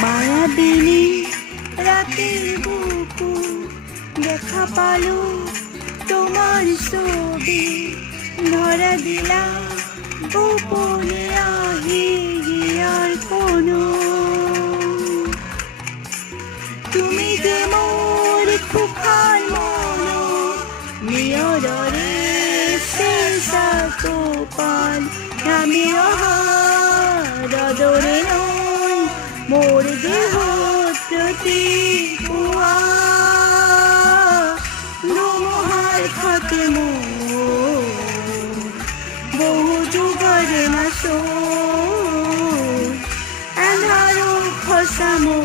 মায়াবিনী রাতের বুকু দেখা পালো তোমার ছবি ধরা দিলা গোপনে আহি গিয়ার কোনো তুমি যে মোর খুখান মনো নিয়রে শেষা কোপাল আমি আহারে নয় মোর দেহ প্রতি পুয়া লোমহার খাতে বহু যুগর মাসো আন্ধারো খসামো